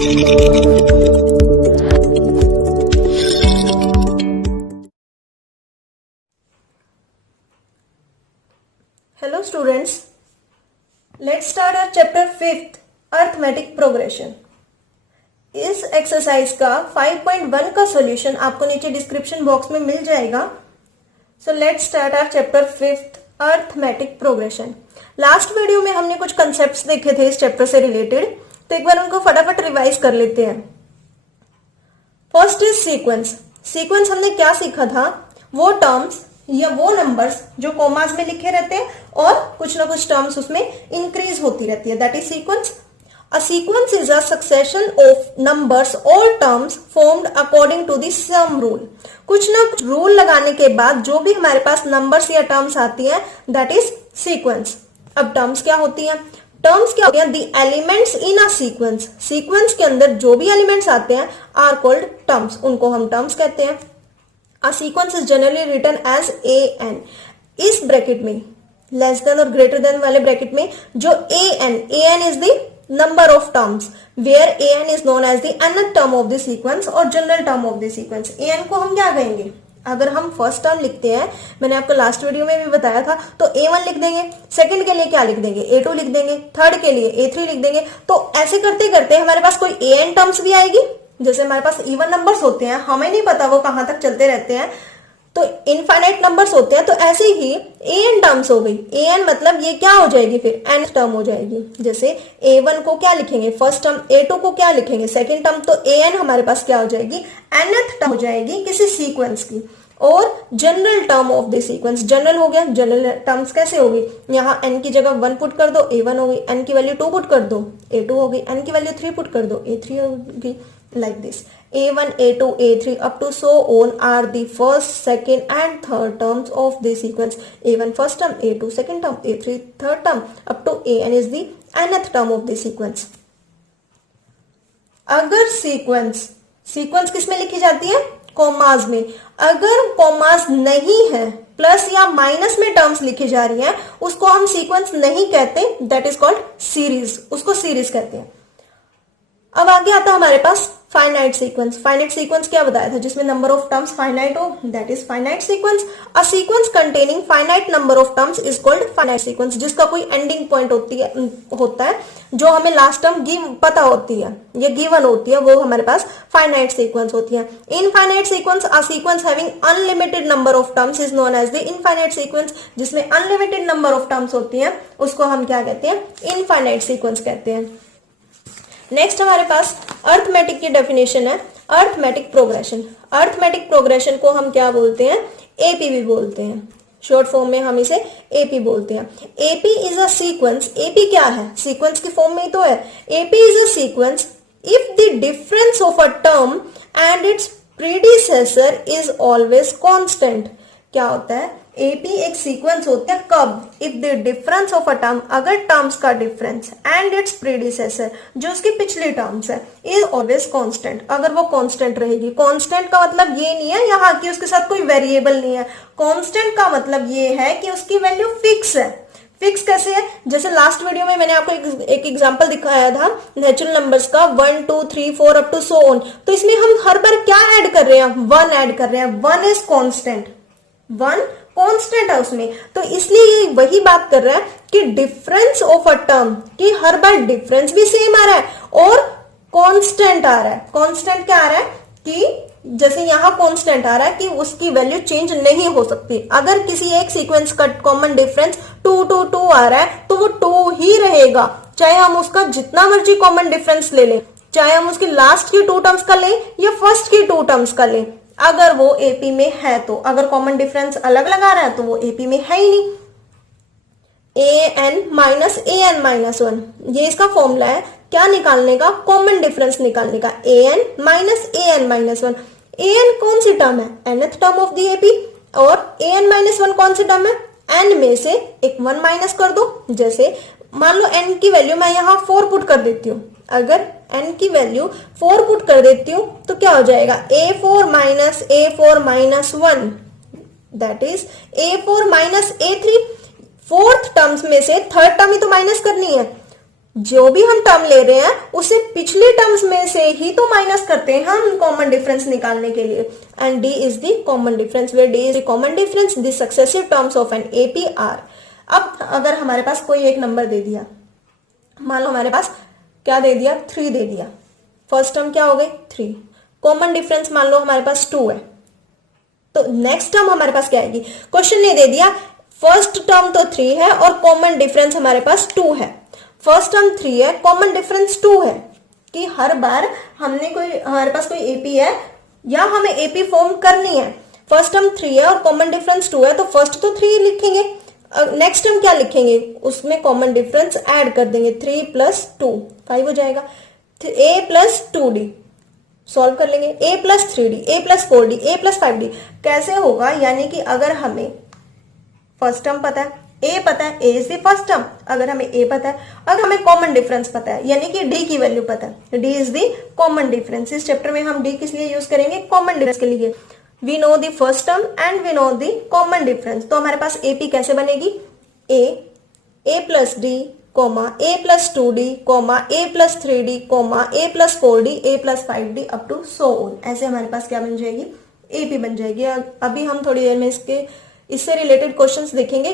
Hello students, let's start our chapter 5th arithmetic progression. इस exercise का 5.1 का solution आपको नीचे डिस्क्रिप्शन बॉक्स में मिल जाएगा। So let's start our chapter 5th arithmetic progression. Last video में हमने कुछ कंसेप्ट्स देखे थे इस चैप्टर से रिलेटेड, तो एक बार उनको फटाफट रिवाइज कर लेते हैं। First is sequence. सीक्वेंस हमने क्या सीखा था? वो टर्म्स या वो नंबर्स जो कॉमास में लिखे रहते हैं और कुछ ना कुछ टर्म्स उसमें इंक्रीज होती रहती है, that is sequence. A sequence is a succession of numbers or terms formed according to the sum rule. कुछ ना कुछ रूल लगाने के बाद जो भी हमारे पास नंबर्स या टर्म्स आती है दैट इज सीक्वेंस। अब टर्म्स क्या होती हैं? टर्म्स क्या होती हैं? The elements in a sequence. Sequence के अंदर जो भी एलिमेंट्स आते हैं आर कॉल्ड टर्म्स, उनको हम टर्म्स कहते हैं। A sequence is generally written as an। इस ब्रैकेट में लेस देन और ग्रेटर देन वाले ब्रैकेट में जो an is the number of terms where an is known as the nth term of the sequence or general term of the sequence। an को हम क्या कहेंगे? अगर हम फर्स्ट टर्म लिखते हैं, मैंने आपको लास्ट वीडियो में भी बताया था, तो a1 लिख देंगे, सेकंड के लिए क्या लिख देंगे? a2 लिख देंगे, थर्ड के लिए a3 लिख देंगे। तो ऐसे करते करते हमारे पास कोई an टर्म्स भी आएगी। जैसे हमारे पास इवन नंबर्स होते हैं, हमें नहीं पता वो कहां तक चलते रहते हैं, तो इनफाइनाइट नंबर्स होते हैं, तो ऐसे ही an टर्म्स हो गई। an मतलब ये क्या हो जाएगी? फिर nth टर्म हो जाएगी। जैसे a1 को क्या लिखेंगे? First term. a2 को क्या लिखेंगे? Second term. तो an हमारे पास क्या हो जाएगी? nth टर्म हो जाएगी किसी सीक्वेंस की। और general term of the sequence, general हो गया। जनरल टर्म्स कैसे होगी? यहाँ n की जगह 1 पुट कर दो, a1 होगी। n की वैल्यू 2 पुट कर दो, a2 होगी। n की वैल्यू 3 पुट कर दो, a3 होगी। Like this, a1, a2, a3 up to so on are the first, second and third terms of the sequence। a1 first term, a2 second term, a3 third term up to an is the nth term of the sequence। अगर sequence किस में लिखी जाती है? Commas में। अगर commas नहीं है, प्लस या माइनस में टर्म्स लिखी जा रही है, उसको हम सीक्वेंस नहीं कहते, दैट इज कॉल्ड सीरीज। उसको सीरीज कहते हैं। अब आगे आता है हमारे पास फाइनाइट सीक्वेंस। फाइनाइट सीक्वेंस क्या बताया था? जिसमें नंबर ऑफ टर्म्स फाइनाइट हो, that is finite sequence. A sequence containing finite number of terms is called finite sequence. जिसका कोई एंडिंग पॉइंट होता है, जो हमें लास्ट टर्म पता होती है, ये गिवन होती है, वो हमारे पास फाइनाइट सीक्वेंस होती है। Infinite sequence, a sequence having unlimited number of terms is known as the infinite sequence. जिसमें अनलिमिटेड नंबर ऑफ टर्म्स होती है उसको हम क्या कहते हैं? इनफाइनाइट सीक्वेंस कहते हैं। नेक्स्ट हमारे पास अर्थमेटिक की डेफिनेशन है, अर्थमेटिक प्रोग्रेशन। अर्थमेटिक प्रोग्रेशन को हम क्या बोलते हैं? एपी भी बोलते हैं। शॉर्ट फॉर्म में हम इसे एपी बोलते हैं। AP is a sequence. AP क्या है? सीक्वेंस की फॉर्म में ही तो है। AP is a sequence if the difference of a term and it's predecessor is always constant. क्या होता है? एपी एक सीक्वेंस होता है कब? If the difference of a term, अगर टर्म्स का डिफरेंस एंड इट्स प्रीडिसेसर, जो उसकी पिछली टर्म्स है, इज ऑलवेज कांस्टेंट, अगर वो कांस्टेंट रहेगी। कांस्टेंट का मतलब ये नहीं है यहाँ की उसके साथ कोई वेरिएबल नहीं है। कांस्टेंट का मतलब ये है कि उसकी वैल्यू फिक्स है। फिक्स कैसे है? जैसे लास्ट वीडियो में मैंने आपको एक एग्जांपल दिखाया था नेचुरल नंबर्स का, 1 2 3 4 अप टू सो ऑन। तो इसमें हम हर बार क्या ऐड कर रहे हैं? 1 ऐड कर रहे हैं। 1 इज कांस्टेंट, 1 कांस्टेंट है उसमें। तो इसलिए ये वही बात कर रहा है कि डिफरेंस ऑफ अ टर्म, कि हर बार डिफरेंस भी सेम आ रहा है और कांस्टेंट आ रहा है। कांस्टेंट क्या आ रहा है? कि जैसे यहां कांस्टेंट आ रहा है कि उसकी वैल्यू चेंज नहीं हो सकती। अगर किसी एक सीक्वेंस का कॉमन डिफरेंस 2 2 2 आ रहा है तो वो 2 ही रहेगा, चाहे हम उसका जितना मर्जी कॉमन डिफरेंस ले लें, चाहे हम उसकी लास्ट की 2 टर्म्स का लें या फर्स्ट की 2 टर्म्स का लें, अगर वो एपी में है तो। अगर कॉमन डिफरेंस अलग लगा रहा है तो वो एपी में है ही नहीं। an माइनस an माइनस 1, ये इसका फॉर्मूला है क्या निकालने का? कॉमन डिफरेंस निकालने का। an minus an minus 1। an कौन सी टर्म है? nth term of the AP. और an माइनस 1 कौन सी टर्म है? n में से एक 1 माइनस कर दो। जैसे मान लो n की वैल्यू मैं यहाँ 4 पुट कर देती हूँ। अगर n की वैल्यू 4 पुट कर देती हूँ तो क्या हो जाएगा? a4 minus 1, that is a4 minus a3। Fourth terms में से थर्ड टर्म ही तो माइनस करनी है। जो भी हम टर्म ले रहे हैं उसे पिछली टर्म्स में से ही तो माइनस करते हैं हम कॉमन डिफरेंस निकालने के लिए, and d is the common difference, where d is the common difference the successive terms of an AP are. अब अगर हमारे पास कोई एक नंबर दे दिया, मान लो हमारे पास क्या दे दिया, 3 दे दिया, फर्स्ट टर्म क्या हो गई 3, कॉमन डिफरेंस मान लो हमारे पास 2 है, तो नेक्स्ट टर्म हमारे पास क्या आएगी, क्वेश्चन ने दे दिया फर्स्ट टर्म तो 3 है और कॉमन डिफरेंस हमारे पास 2 है, फर्स्ट टर्म 3 है, कॉमन डिफरेंस 2 है, कि हर बार हमारे पास कोई एपी है या हमें एपी फॉर्म करनी है, फर्स्ट टर्म 3 है और कॉमन डिफरेंस 2 है, तो फर्स्ट तो 3 लिखेंगे, नेक्स्ट टर्म क्या लिखेंगे, उसमें कॉमन डिफरेंस ऐड कर देंगे, 3 + 2 5 हो जाएगा, a + 2d सॉल्व कर लेंगे, a + 3d, a + 4d, a + 5d कैसे होगा, यानी कि अगर हमें फर्स्ट टर्म पता है, a पता है, a is the first term, अगर हमें a पता है, अगर हमें कॉमन डिफरेंस पता है, यानी कि d की वैल्यू पता है, d is the common difference. इस चैप्टर में हम d किस लिए यूज करेंगे, कॉमन डिफरेंस के लिए। We know the first term and we know the common difference, तो हमारे पास एपी कैसे बनेगी, a + d, a + 2d, a + 3d, a + 4d, a + 5d up to so on, ऐसे हमारे पास क्या बन जाएगी, एपी बन जाएगी। अभी हम थोड़ी देर में इससे रिलेटेड क्वेश्चंस देखेंगे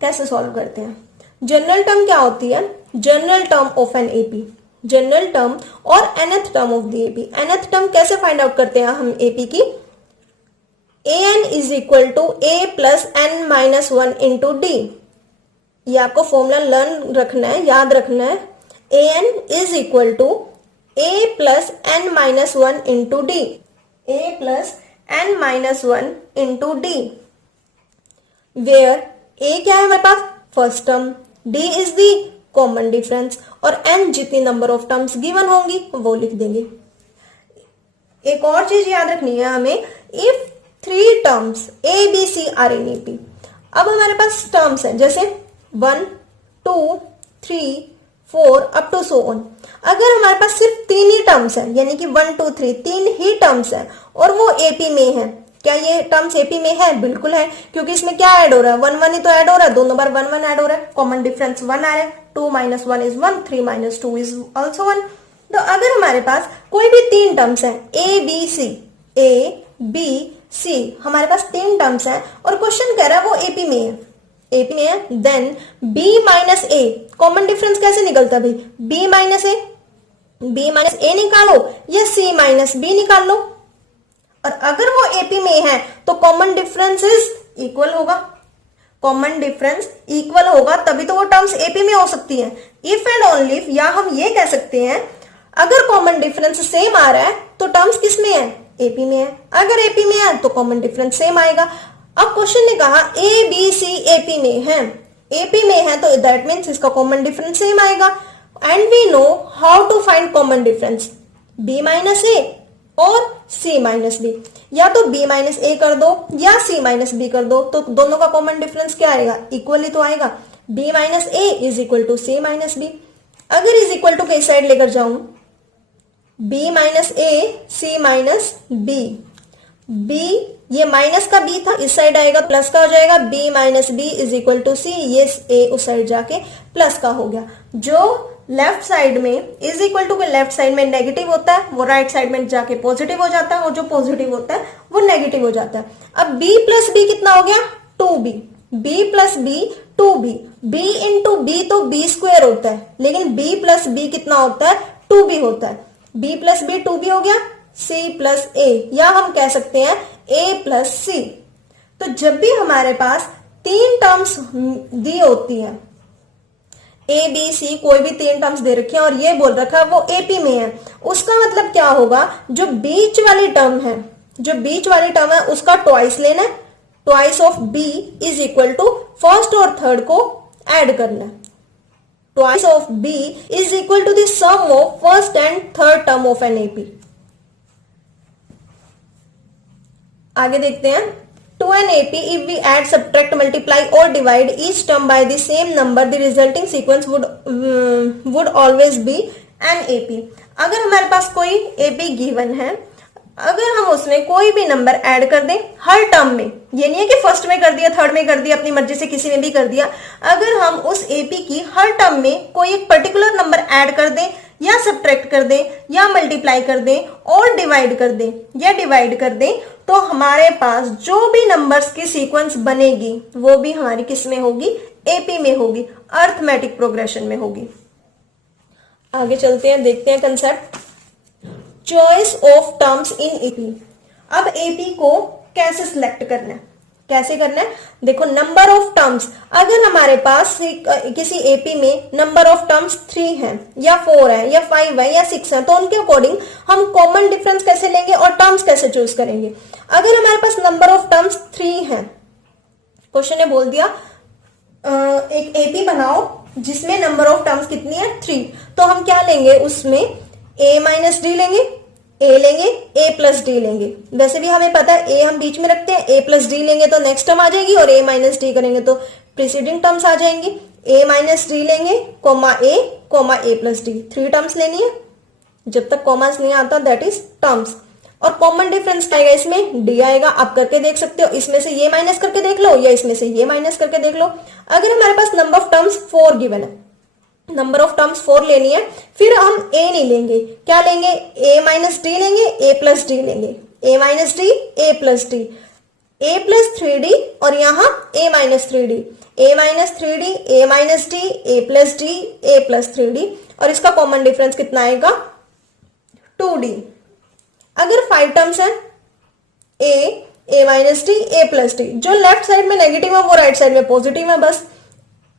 कैसे सॉल्व करते हैं। जनरल टर्म क्या होती है, general term of an AP, general term और nth term of the AP. nth term कैसे फाइंड आउट करते हैं हम एपी की, an is equal to a + n - 1 into d, ये आपको फॉर्मूला लर्न रखना है, याद रखना है, an is equal to a + n - 1 into D, a + n - 1 into D, where a क्या है हमारे पास, first term, d is the common difference, और n जितनी नंबर ऑफ टर्म्स गिवन होंगी वो लिख देंगे। एक और चीज याद रखनी है हमें, if 3 terms a b c are in AP, अब हमारे पास टर्म्स है जैसे 1 2 3 4 अप टू सो ऑन, अगर हमारे पास सिर्फ 3 ही टर्म्स है, यानी कि 1 2 3 3 ही टर्म्स है और वो एपी में है, क्या ये टर्म्स एपी में है, बिल्कुल है, क्योंकि इसमें क्या ऐड हो रहा है, 1 1 ही तो ऐड हो रहा है, दोनों बार 1 1 ऐड हो रहा है, कॉमन डिफरेंस 1 आ रहा है, 2 - 1 इज 1, 3 - 2 इज ऑल्सो 1। तो अगर हमारे पास कोई भी 3 टर्म्स है, a b c हमारे पास 3 टर्म्स है और क्वेश्चन कह रहा है वो एपी में है, एपी में है, then b - a, common difference कैसे निकलता है भाई, b - a निकालो या c - b निकाल लो, और अगर वो एपी में है तो कॉमन डिफरेंस इज इक्वल होगा, कॉमन डिफरेंस इक्वल होगा तभी तो वो टर्म्स एपी में हो सकती है। इफ एंड ओनली इफ, या हम ये कह सकते हैं अगर कॉमन डिफरेंस सेम आ रहा है तो टर्म्स किस में है, एपी में है, अगर एपी में है तो कॉमन डिफरेंस सेम आएगा। अब क्वेश्चन ने कहा ए बी सी एपी में है, एपी में है तो दैट मीन्स इसका कॉमन डिफरेंस सेम आएगा, and we know how to find common difference, b - a और c - b, या तो b - a कर दो या c - b कर दो, तो दोनों का कॉमन डिफरेंस क्या आएगा, इक्वल ही तो आएगा, b - a is equal to c - b। अगर इज इक्वल टू किस साइड लेकर जाऊं, b - a c - b, b ये माइनस का b था, इस साइड आएगा प्लस का हो जाएगा, b - b is equal to c, ये a उस साइड जाके प्लस का हो गया। जो लेफ्ट साइड में इज इक्वल टू के लेफ्ट साइड में नेगेटिव होता है वो राइट साइड में जाके पॉजिटिव हो जाता है, और जो पॉजिटिव होता है वो नेगेटिव हो जाता है। अब b + b कितना हो गया, 2b, b + b 2b, b into b तो b² होता है, लेकिन b + b कितना होता है, 2b होता है, b + b 2b हो गया, c + a, या हम कह सकते हैं a + c। तो जब भी हमारे पास 3 टर्म्स दी होती है, ए बी सी कोई भी 3 टर्म्स दे रखी है और ये बोल रखा है वो एपी में है, उसका मतलब क्या होगा, जो बीच वाली टर्म है, जो बीच वाली टर्म है उसका ट्वाइस लेना है, twice of b is equal to first और थर्ड को ऐड करना है, twice of b is equal to the sum of first and third term of an AP. आगे देखते हैं, to an AP if we add, subtract, multiply or divide each term by the same number, the resulting sequence would always be an AP। अगर हमारे पास कोई AP given है, अगर हम उसमें कोई भी नंबर ऐड कर दें हर टर्म में, ये नहीं है कि फर्स्ट में कर दिया, थर्ड में कर दिया, अपनी मर्जी से किसी में भी कर दिया, अगर हम उस AP की हर टर्म में कोई एक पर्टिकुलर नंबर ऐड कर दें या सब्ट्रैक्ट कर दें या मल्टीप्लाई कर दें और डिवाइड कर दें या डिवाइड कर दें, तो हमारे पास जो भी नंबर्स की सीक्वेंस बनेगी वो भी हमारी किस में होगी, एपी में होगी, अर्थमेटिक प्रोग्रेशन में होगी। आगे चलते हैं, देखते हैं concept choice of terms in AP. अब एपी को कैसे सिलेक्ट करना है, कैसे करना है, देखो नंबर ऑफ टर्म्स, अगर हमारे पास किसी एपी में नंबर ऑफ टर्म्स 3 है या 4 है या 5 है या 6 है, तो उनके अकॉर्डिंग हम कॉमन डिफरेंस कैसे लेंगे और टर्म्स कैसे चूज करेंगे। अगर हमारे पास नंबर ऑफ टर्म्स 3 है, क्वेश्चन ने बोल दिया एक एपी बनाओ जिसमें नंबर ऑफ टर्म्स कितनी है, 3, तो हम क्या लेंगे, उसमें a माइनस डी लेंगे, a लेंगे, a प्लस डी लेंगे। वैसे भी हमें पता है a हम बीच में रखते हैं, a प्लस डी लेंगे तो नेक्स्ट टर्म आ जाएगी और a माइनस डी करेंगे तो प्रीसीडिंग टर्म्स आ जाएंगी। a माइनस डी लेंगे, comma a plus d, 3 terms लेनी है। जब तक कॉमास नहीं आता दैट इज टर्म्स। और कॉमन डिफरेंस क्या आएगा, इसमें डी आएगा, आप करके देख सकते हो, इसमें से ये माइनस करके देख लो या इसमें से ये माइनस करके देख लो। अगर हमारे पास नंबर ऑफ टर्म्स 4 गिवन है, नंबर ऑफ टर्म्स 4 लेनी है, फिर हम a नहीं लेंगे, क्या लेंगे, a माइनस डी लेंगे, a प्लस डी लेंगे, a minus D, a plus D, a plus 3d और यहां a minus 3d, a minus 3d, a minus D, a plus D, a plus 3d, और इसका कॉमन डिफरेंस कितना आएगा, 2d। अगर 5 terms है, a minus D, a plus D, जो left side में नेगेटिव है वो राइट साइड में पॉजिटिव है, बस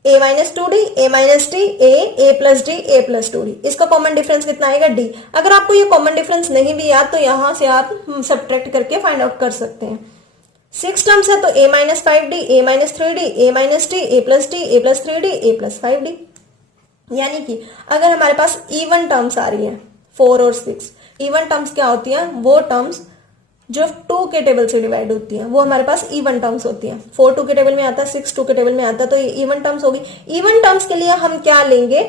a minus 2d, a minus D, a plus D, a plus 2d, इसका कॉमन डिफरेंस कितना आएगा, d। अगर आपको ये कॉमन डिफरेंस नहीं भी याद तो यहां से आप सब्ट्रैक्ट करके फाइंड आउट कर सकते हैं। 6 टर्म्स है तो a minus 5d, a minus 3d, a minus D, a plus D, a plus 3d, a plus 5d। यानी कि अगर हमारे पास इवन टर्म्स आ रही है 4 और 6, इवन टर्म्स क्या होती हैं, वो टर्म्स जो 2 के टेबल से डिवाइड होती हैं, वो हमारे पास इवन टर्म्स होती हैं। 4 2 के टेबल में आता है, 6 2 के टेबल में आता है, तो ये इवन टर्म्स होगी। इवन टर्म्स के लिए हम क्या लेंगे,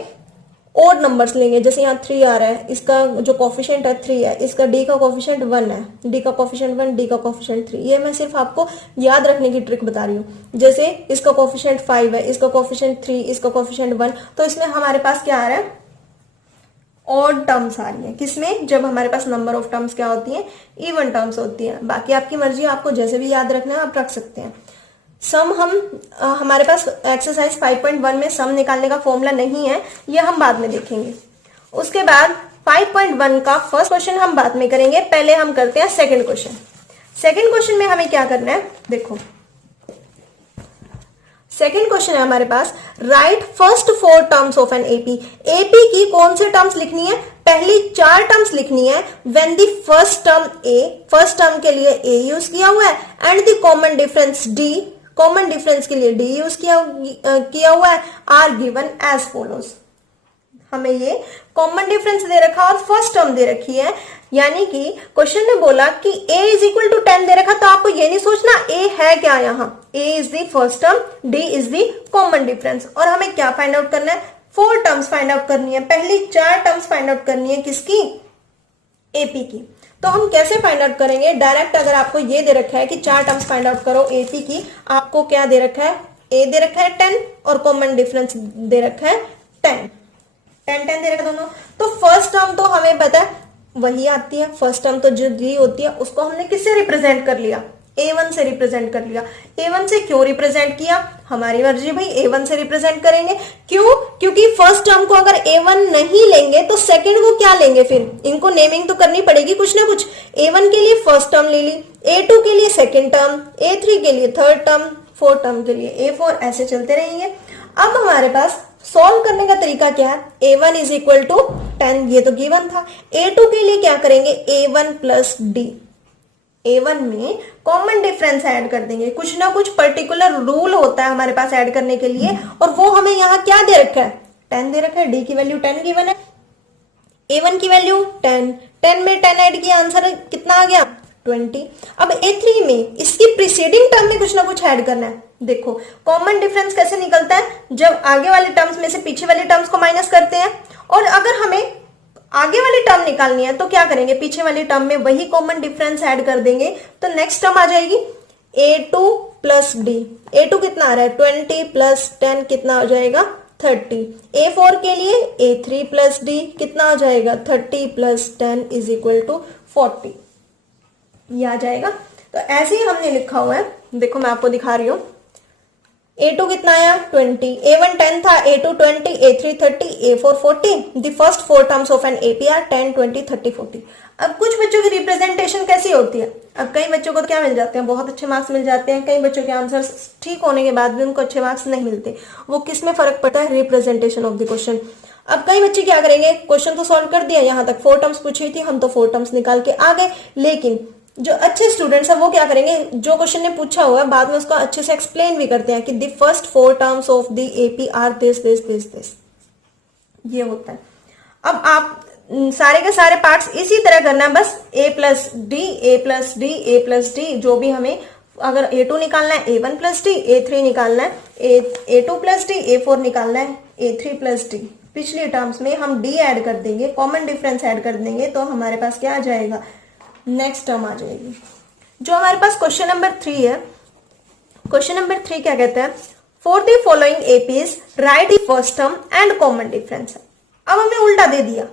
ओड नंबर्स लेंगे। जैसे यहाँ 3 आ रहा है, इसका जो कोफिशिएंट है 3 है, इसका d का कोफिशिएंट 1 है, d का कोफिशिएंट 1, d का कोफिशिएंट 3। ये मैं सिर्फ आपको याद रखने की ट्रिक बता रही हूँ। जैसे इसका कोफिशिएंट 5 है, इसका कोफिशिएंट 3, इसका कोफिशिएंट 1, तो इसमें हमारे पास क्या आ रहा है, ऑड टर्म्स आ रही है। किसमें, जब हमारे पास नंबर ऑफ टर्म्स क्या होती हैं, इवन टर्म्स होती हैं। बाकी आपकी मर्जी, आपको जैसे भी याद रखना है आप रख सकते हैं। सम हमारे पास एक्सरसाइज 5.1 में सम निकालने का फॉर्मूला नहीं है, ये हम बाद में देखेंगे। उसके बाद 5.1 का फर्स्ट क्वेश्चन हम बाद में करेंगे, पहले हम करते हैं सेकंड क्वेश्चन। सेकंड क्वेश्चन में हमें क्या करना है, देखो सेकेंड क्वेश्चन है हमारे पास, write first 4 terms of an AP. AP की कौन से टर्म्स लिखनी है, पहली 4 टर्म्स लिखनी है। When the first term A, first term के लिए ए यूज किया हुआ है, and the common difference D, common difference के लिए डी यूज किया हुआ है, आर गिवन एज फॉलोज। हमें ये कॉमन डिफरेंस दे रखा और फर्स्ट टर्म दे रखी है, यानी कि क्वेश्चन ने बोला कि a इज इक्वल टू 10 दे रखा, तो आपको ये नहीं सोचना a है क्या, यहाँ a is the first term, d is the common difference. और हमें क्या फाइंड आउट करना है, 4 टर्म्स फाइंड आउट करनी है, पहली 4 टर्म्स फाइंड आउट करनी है, किसकी, एपी की। तो हम कैसे फाइंड आउट करेंगे, डायरेक्ट अगर आपको ये दे रखा है कि 4 टर्म्स फाइंड आउट करो एपी की, आपको क्या दे रखा है, a दे रखा है 10 और कॉमन डिफरेंस दे रखा है 10 10 दे रखा दोनों। तो फर्स्ट टर्म तो हमें पता है वही आती है, फर्स्ट टर्म तो जो दी होती है उसको हमने किससे रिप्रेजेंट कर लिया, a1 से रिप्रेजेंट कर लिया। a1 से क्यों रिप्रेजेंट किया, हमारी मर्जी भाई, a1 से रिप्रेजेंट करेंगे। क्यों, क्योंकि फर्स्ट टर्म को अगर a1 नहीं लेंगे तो सेकंड को क्या लेंगे, फिर इनको नेमिंग तो करनी पड़ेगी कुछ ना कुछ। a1 के लिए फर्स्ट टर्म ले ली, a2 के लिए सेकंड टर्म, a3 के लिए थर्ड टर्म, फोर्थ टर्म के लिए a4, ऐसे चलते रहेंगे। अब हमारे पास सॉल्व करने का तरीका क्या है, a1 इज इक्वल टू 10, ये तो गिवन था। a2 के लिए क्या करेंगे, a1 प्लस डी, a1 में कॉमन डिफरेंस ऐड कर देंगे। कुछ ना कुछ पर्टिकुलर रूल होता है हमारे पास ऐड करने के लिए, और वो हमें यहाँ क्या दे रखा है, 10 दे रखा है, d की वैल्यू 10 गिवन है, a1 की वैल्यू 10, 10 में 10 ऐड किया, आंसर कितना आ गया, 20। अब a3 में इसकी प्रीसीडिंग टर्म में कुछ ना कुछ ऐड करना है। देखो कॉमन डिफरेंस कैसे निकलता है, जब आगे वाले टर्म्स में से पीछे वाले टर्म्स को माइनस करते हैं, और अगर हमें आगे वाली टर्म निकालनी है तो क्या करेंगे, पीछे वाली टर्म में वही कॉमन डिफरेंस ऐड कर देंगे, तो नेक्स्ट टर्म आ जाएगी a2 प्लस डी। a2 कितना आ रहा है, 20 प्लस 10 कितना हो जाएगा, 30। A4 के लिए A3 प्लस D कितना आ जाएगा 30 प्लस 10 इज इक्वल टू 40, ये आ जाएगा। तो ऐसे ही हमने लिखा हुआ है, देखो मैं आपको दिखा रही हूं। A2 कितना आया 20, A1 10 था, A2 20, A3 30, A4 40। The first four terms of an AP are 10 20 30 40। अब कुछ बच्चों की रिप्रेजेंटेशन कैसी होती है, अब कई बच्चों को क्या मिल जाते हैं, बहुत अच्छे मार्क्स मिल जाते हैं, कई बच्चों के आंसर ठीक होने के बाद भी उनको अच्छे मार्क्स नहीं मिलते। वो किस में फर्क पड़ता है, रिप्रेजेंटेशन ऑफ द क्वेश्चन। अब कई बच्चे क्या करेंगे, क्वेश्चन तो सॉल्व कर दिया, यहाँ तक 4 टर्म्स पूछी थी, हम तो 4 टर्म्स निकाल के आ गए, लेकिन जो अच्छे स्टूडेंट्स हैं वो क्या करेंगे, जो क्वेश्चन ने पूछा हुआ है बाद में उसको अच्छे से एक्सप्लेन भी करते हैं कि the first 4 terms of the AP are this this this this, ये होता है। अब आप सारे के सारे पार्ट्स इसी तरह करना है, बस A plus D, A plus D, A plus D, जो भी हमें अगर A2 निकालना है A1 प्लस डी, A3 निकालना है A2 प्लस डी, A4 निकालना है A3 प्लस डी। पिछली टर्म्स में हम D ऐड कर देंगे, कॉमन डिफरेंस ऐड कर देंगे, तो हमारे पास क्या आ जाएगा, नेक्स्ट टर्म आ जाएगी। जो हमारे पास क्वेश्चन नंबर 3 है, क्वेश्चन नंबर 3 क्या कहता है, for the following APs right the first term and common difference. अब हमने उल्टा दे दिया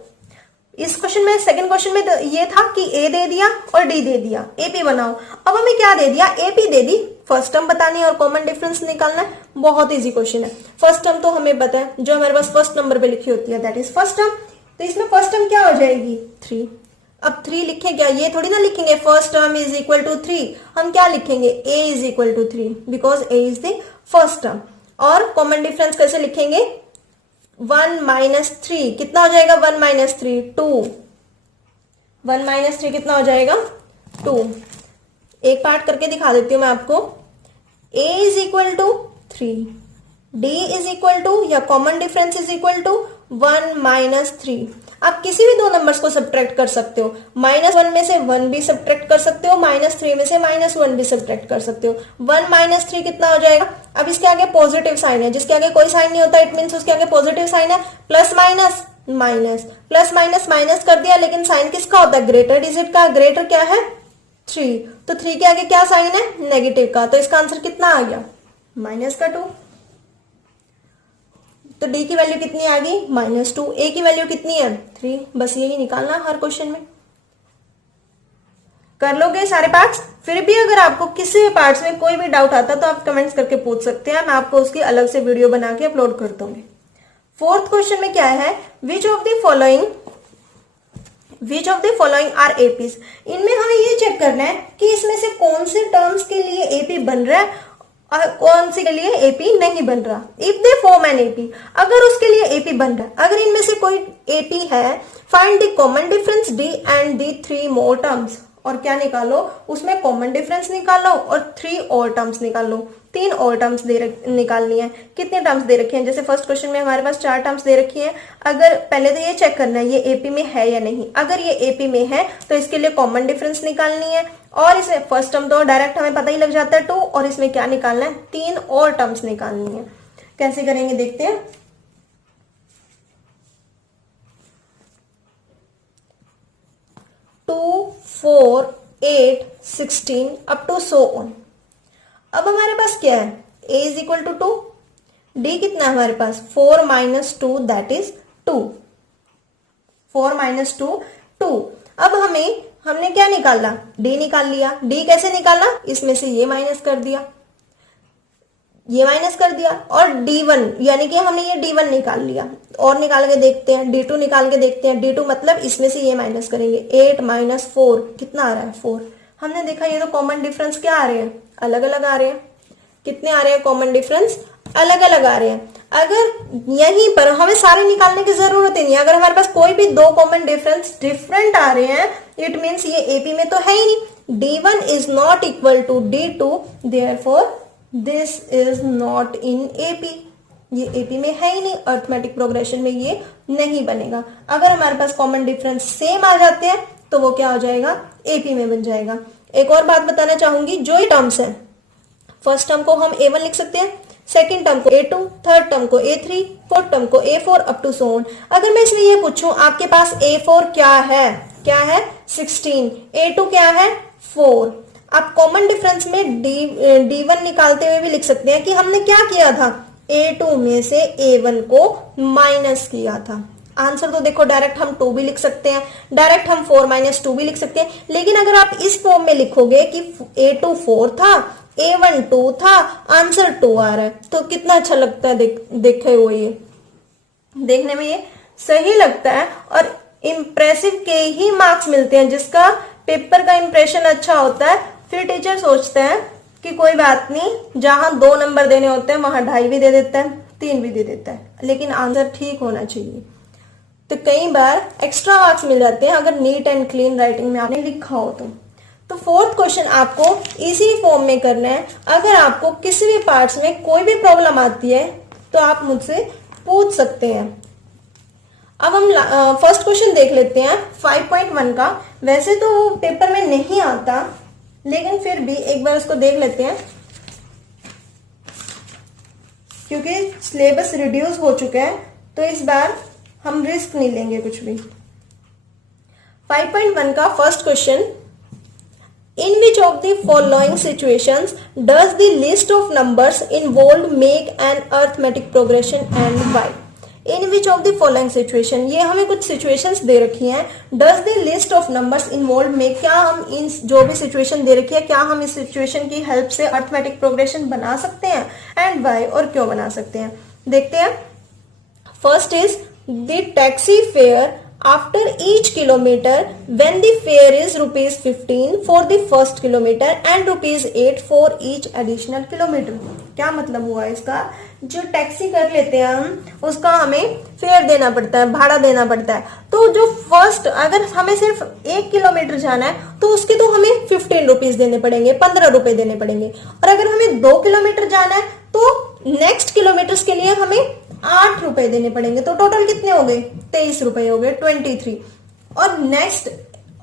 इस क्वेश्चन में, सेकंड क्वेश्चन में तो ये था कि A दे दिया और D दे दिया, AP बनाओ। अब हमें क्या दे दिया, AP दे दी, फर्स्ट टर्म बतानी है और कॉमन डिफरेंस निकालना है। बहुत इजी क्वेश्चन है। फर्स्ट टर्म तो हमें पता है, जो हमारे पास फर्स्ट नंबर पे लिखी होती है दैट इज फर्स्ट टर्म। तो इसमें फर्स्ट टर्म क्या हो जाएगी 3। अब 3 लिखें क्या, ये थोड़ी ना लिखेंगे first term is equal to 3, हम क्या लिखेंगे A is equal to 3 because A is the first term. और कॉमन डिफरेंस कैसे लिखेंगे, 1 माइनस 3 कितना हो जाएगा, 1 माइनस 3 2, 1 माइनस 3 कितना हो जाएगा 2। एक पार्ट करके दिखा देती हूं मैं आपको, A is equal to 3, D is equal to या common difference is equal to 1 minus 3। आप किसी भी 2 नंबर्स को सब्ट्रैक्ट कर सकते हो, -1 में से 1 भी सब्ट्रैक्ट कर सकते हो, -3 में से -1 भी सब्ट्रैक्ट कर सकते हो। 1 माइनस 3 कितना हो जाएगा, अब इसके आगे पॉजिटिव साइन है, जिसके आगे कोई साइन नहीं होता इट मीन्स उसके आगे पॉजिटिव साइन है, plus minus minus, plus minus minus कर दिया, लेकिन साइन किसका होता है, ग्रेटर डिजिट का। ग्रेटर क्या है 3, तो 3 के आगे क्या साइन है, नेगेटिव का। तो इसका आंसर कितना आ गया, -2। तो D की वैल्यू कितनी आ गई, -2। A की वैल्यू कितनी है 3। बस यही निकालना हर क्वेश्चन में। कर लोगे सारे पार्ट्स। फिर भी अगर आपको किसी भी पार्ट्स में कोई भी डाउट आता है तो आप कमेंट्स करके पूछ सकते हैं, मैं आपको उसकी अलग से वीडियो बना के अपलोड कर दूंगी। फोर्थ क्वेश्चन में क्या है, which of the following are APs। इनमें हमें ये चेक करना है कि इसमें से कौन से टर्म्स के लिए AP बन रहा है और कौन सी के लिए AP नहीं बन रहा। If they form an AP, अगर उसके लिए AP बन रहा है, अगर इनमें से कोई AP है, find the common difference D and the 3 more terms. और क्या निकालो, उसमें कॉमन डिफरेंस निकालो और 3 और टर्म्स निकालो। 3 और टर्म्स निकालनी है। कितने टर्म्स दे रखे हैं, जैसे फर्स्ट क्वेश्चन में हमारे पास 4 टर्म्स दे रखी हैं। अगर पहले तो ये चेक करना है ये AP में है या नहीं, अगर ये AP में है तो इसके लिए कॉमन डिफरेंस निकालनी है। और इसमें फर्स्ट टर्म तो डायरेक्ट हमें पता ही लग जाता है 2, और इसमें क्या निकालना है 3 और टर्म्स निकालनी है। कैसे करेंगे देखते हैं। 2 4 8 16 अप टू सो ऑन। अब हमारे पास क्या है, A is equal to 2, D कितना है हमारे पास 4 माइनस 2 दैट इज 2, 4 माइनस 2 2। अब हमने क्या निकाला, D निकाल लिया। D कैसे निकाला, इसमें से ये माइनस कर दिया, ये माइनस कर दिया, और D1 यानी कि हमने ये D1 निकाल लिया। और निकाल के देखते हैं, D2 निकाल के देखते हैं। D2 मतलब इसमें से ये माइनस करेंगे, 8 माइनस 4 कितना आ रहा है 4। हमने देखा ये तो कॉमन डिफरेंस क्या आ रहे हैं, अलग अलग आ रहे हैं। कितने आ रहे हैं कॉमन डिफरेंस, अलग अलग आ रहे हैं। अगर यहीं पर हमें सारे निकालने की जरूरत ही नहीं, अगर हमारे पास कोई भी 2 कॉमन डिफरेंस डिफरेंट आ रहे हैं इट मीन्स ये AP में तो है ही नहीं। D1 is not equal to D2 therefore this is not in AP, ये AP में है ही नहीं, अर्थमेटिक प्रोग्रेशन में ये नहीं बनेगा। अगर हमारे पास कॉमन डिफरेंस सेम आ जाते हैं तो वो क्या हो जाएगा, AP में बन जाएगा। एक और बात बताना चाहूंगी, जो ये टर्म्स है, फर्स्ट टर्म को हम A1 लिख सकते हैं, सेकेंड टर्म को A2, थर्ड टर्म को A3, फोर्थ टर्म को A4 up to so on. अगर मैं इसमें ये पूछूं आपके पास A4 क्या है 16, A2 क्या है 4। आप कॉमन डिफरेंस में D1 निकालते हुए भी लिख सकते हैं कि हमने क्या किया था, A2 में से A1 को माइनस किया था। आंसर तो देखो डायरेक्ट हम 2 भी लिख सकते हैं, डायरेक्ट हम 4 - 2 भी लिख सकते हैं, लेकिन अगर आप इस फॉर्म में लिखोगे कि A2 4 था, A1 2 था, आंसर 2 आ रहा है, तो कितना अच्छा लगता है देखे हुए, ये देखने में ये सही लगता है और इम्प्रेसिव के ही मार्क्स मिलते हैं। जिसका पेपर का इंप्रेशन अच्छा होता है, फिर टीचर सोचते हैं कि कोई बात नहीं, जहां 2 नंबर देने होते हैं वहां 2.5 भी दे देता है, 3 भी दे देता है, लेकिन आंसर ठीक होना चाहिए। तो कई बार एक्स्ट्रा मार्क्स मिल जाते हैं अगर नीट एंड क्लीन राइटिंग में आपने लिखा हो तो फोर्थ क्वेश्चन आपको इसी फॉर्म में करना है। अगर आपको किसी भी पार्ट्स में कोई भी प्रॉब्लम आती है तो आप मुझसे पूछ सकते हैं। अब हम फर्स्ट क्वेश्चन देख लेते हैं 5.1 का। वैसे तो वो पेपर में नहीं आता, लेकिन फिर भी एक बार उसको देख लेते हैं, क्योंकि सिलेबस रिड्यूस हो चुका है तो इस बार हम रिस्क नहीं लेंगे कुछ भी। 5.1 का first question, in which of the following situations does the list of numbers involve make an arithmetic progression and why. In which of the following situation, ये हमें कुछ सिचुएशंस दे रखी हैं। Does the list of numbers involve make, क्या हम इन जो भी situation दे रखी है, क्या हम इस सिचुएशन की हेल्प से अर्थमेटिक प्रोग्रेशन बना सकते हैं, एंड व्हाई, और क्यों बना सकते हैं, देखते हैं। First is the taxi fare after each kilometer when the fare is ₹15 for the first kilometer and ₹8 for each additional kilometer। क्या मतलब हुआ इसका, जो टैक्सी कर लेते हैं हम उसका हमें फेयर देना पड़ता है, भाड़ा देना पड़ता है। तो जो फर्स्ट, अगर हमें सिर्फ 1 किलोमीटर जाना है तो उसके तो हमें 15 रुपीज देने पड़ेंगे, 15 रुपए देने पड़ेंगे। और अगर हमें 2 किलोमीटर जाना है तो नेक्स्ट किलोमीटर के लिए हमें 8 रुपए देने पड़ेंगे। तो टोटल कितने हो गए, 23 रुपए हो गए, 23। और नेक्स्ट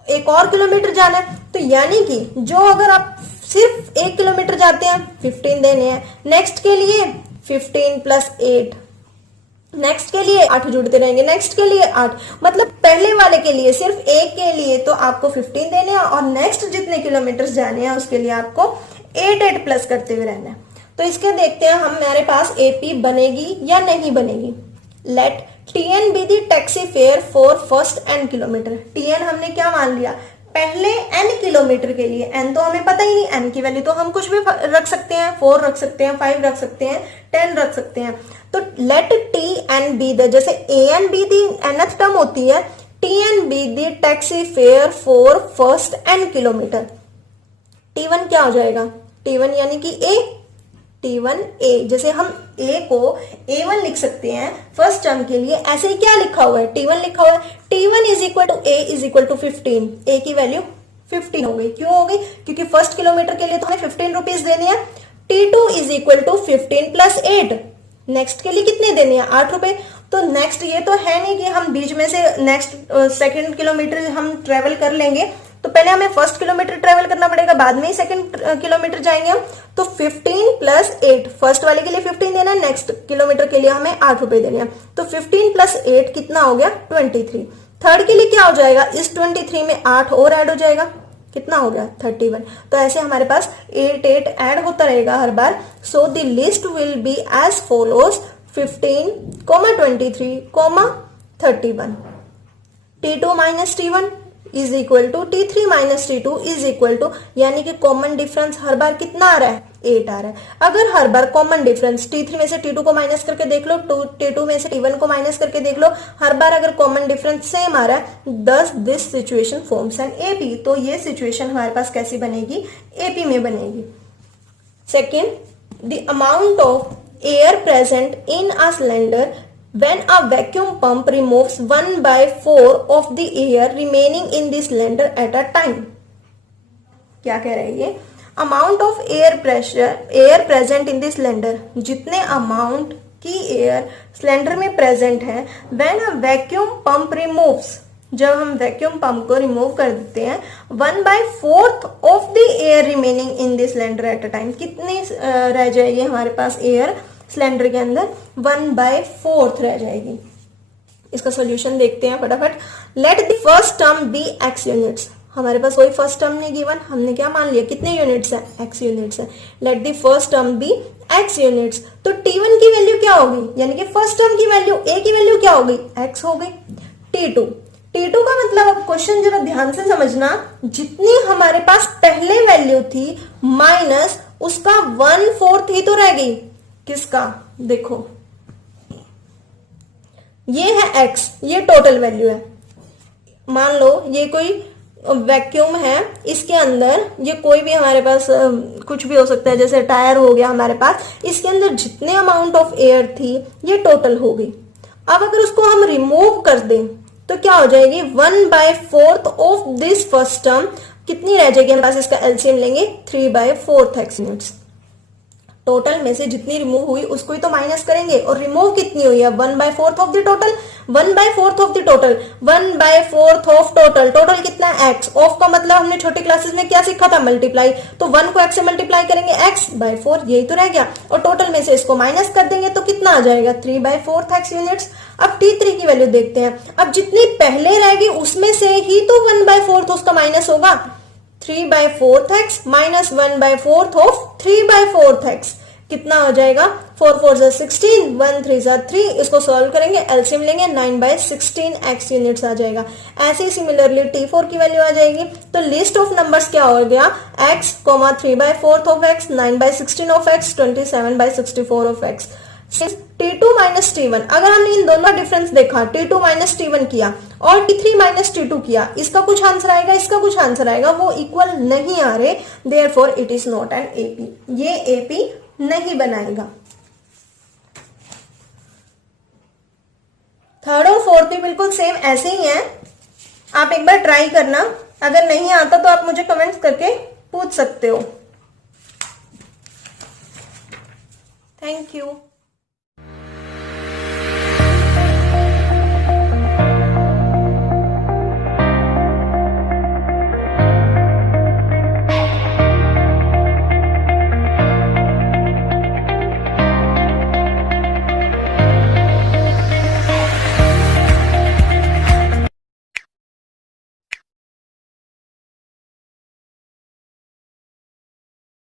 एक और किलोमीटर जाना है तो यानी कि जो अगर आप सिर्फ 1 किलोमीटर जाते हैं 15 देने हैं, नेक्स्ट के लिए 15 + 8, नेक्स्ट के लिए 8 जुड़ते रहेंगे, नेक्स्ट के लिए 8, मतलब पहले वाले के लिए सिर्फ एक के लिए तो आपको 15 देने हैं और नेक्स्ट जितने किलोमीटर जाने हैं उसके लिए आपको 8 प्लस करते हुए रहना है। तो इसके देखते हैं हमारे पास एपी बनेगी या नहीं बनेगी। Let TN be the taxi fare for first n kilometre. TN हमने क्या मान लिया, पहले n किलोमीटर के लिए, n तो हमें पता ही नहीं, n की वैल्यू तो हम कुछ भी रख सकते हैं, 4 रख सकते हैं, 5 रख सकते हैं, 10 रख सकते हैं। तो let T N be the, जैसे A N be the nth term होती है, T N be the taxi fare for first n kilometre. T1 क्या हो जाएगा, T1 यानी कि A, T1 A, जैसे हम A को A1 लिख सकते हैं फर्स्ट टर्म के लिए, ऐसे ही क्या लिखा हुआ है, T1 लिखा हुआ है। T1 = A = 15, A की वैल्यू 15 हो गई। क्यों हो गई, क्योंकि फर्स्ट किलोमीटर के लिए तो हमें 15 रुपीज देने हैं। T2 = 15 + 8, नेक्स्ट के लिए कितने देने हैं, 8 रुपए। तो नेक्स्ट ये तो है नहीं कि हम बीच में से नेक्स्ट सेकेंड किलोमीटर हम ट्रेवल कर लेंगे, तो पहले हमें फर्स्ट किलोमीटर ट्रेवल करना पड़ेगा, बाद में ही सेकंड किलोमीटर जाएंगे हम। तो 15 + 8, फर्स्ट वाले के लिए 15 देना है, नेक्स्ट किलोमीटर के लिए हमें 8 रुपए देने हैं। तो 15 + 8 कितना हो गया, 23। थर्ड के लिए क्या हो जाएगा, इस 23 में 8 और ऐड हो जाएगा, कितना हो गया, 31। तो ऐसे हमारे पास 8 ऐड होता रहेगा हर बार। So the list will be as follows 15, 23, 31। T2 - T1 = T3 - T2 यानी कि कॉमन डिफरेंस हर बार कितना आ रहा है, 8 आ रहा है। अगर हर बार कॉमन डिफरेंस T3 में से T2 को माइनस करके देख लो, T2 में से T1 को माइनस करके देख लो, हर बार अगर कॉमन डिफरेंस सेम आ रहा है, दस this situation forms an AP. तो ये सिचुएशन हमारे पास कैसी बनेगी, एपी में बनेगी। Second, the amount of air present in a cylinder when a vacuum pump removes 1/4 of the air remaining in the cylinder at a time। क्या कह रहे हैं ये, amount of air present in the cylinder, जितने amount की air cylinder में present है, when a vacuum pump removes, जब हम वैक्यूम पंप को रिमूव कर देते हैं, 1/4 of the air remaining in the cylinder at a time, कितनी रह जाएगी हमारे पास एयर सिलेंडर के अंदर, 1/4 रह जाएगी। इसका सॉल्यूशन देखते हैं फटाफट। Let the first term be x units, हमारे पास वही फर्स्ट टर्म ने गिवन, हमने क्या मान लिया, कितने यूनिट्स है, x यूनिट्स है, let the first term be x units. तो t1 की वैल्यू क्या होगी, यानी कि फर्स्ट टर्म की वैल्यू a की वैल्यू क्या होगी, x हो गई। t2 का मतलब, अब क्वेश्चन जरा ध्यान से समझना, जितनी हमारे पास पहले वैल्यू थी माइनस उसका 1/4 ही तो रह गई, किसका, देखो ये है x, ये टोटल वैल्यू है। मान लो ये कोई वैक्यूम है, इसके अंदर ये कोई भी हमारे पास कुछ भी हो सकता है, जैसे टायर हो गया हमारे पास, इसके अंदर जितने अमाउंट ऑफ एयर थी ये टोटल हो गई। अब अगर उसको हम रिमूव कर दें तो क्या हो जाएगी, 1/4 ऑफ दिस फर्स्ट टर्म, कितनी रह जाएगी हमारे पास, इसका एलसीएम लेंगे 3/4 x यूनिट्स। टोटल में से जितनी रिमूव हुई उसको ही तो माइनस करेंगे, और रिमूव कितनी हुई है, 1/4 of the total, 1/4 of the total, 1/4 of total, total कितना है x, ऑफ का मतलब हमने छोटी क्लासेस में क्या सीखा था, मल्टीप्लाई, तो 1 को x से मल्टीप्लाई करेंगे, x/4, यही तो रह गया, और टोटल में से इसको माइनस कर देंगे तो कितना आ जाएगा, 3/4 x यूनिट्स। अब t3 की वैल्यू देखते हैं, अब जितनी पहले रहेगी उसमें से ही तो 1/4 उसका माइनस होगा, 3/4 x माइनस 1/4 ऑफ 3/4 x, कितना हो जाएगा, 4 4 जा 16, 1 3 जा 3, इसको सॉल्व करेंगे, एलसीएम लेंगे, 9/16 x यूनिट्स आ जाएगा। ऐसे ही सिमिलरली t4 की वैल्यू आ जाएगी। तो लिस्ट ऑफ नंबर्स क्या हो गया, x, 3/4 of x, 9/16 of x, 27/64 of x। t2 minus t1, अगर हमने इन दोनों का डिफरेंस देखा, t2 माइनस t1 किया और t3 माइनस t2 किया, इसका कुछ आंसर आएगा, इसका कुछ आंसर आएगा, वो इक्वल नहीं आ रहे, therefore it is not an AP, ये एपी नहीं बनाएगा। थर्ड और फोर्थ भी बिल्कुल सेम ऐसे ही है, आप एक बार ट्राई करना, अगर नहीं आता तो आप मुझे कमेंट्स करके पूछ सकते हो। Thank you.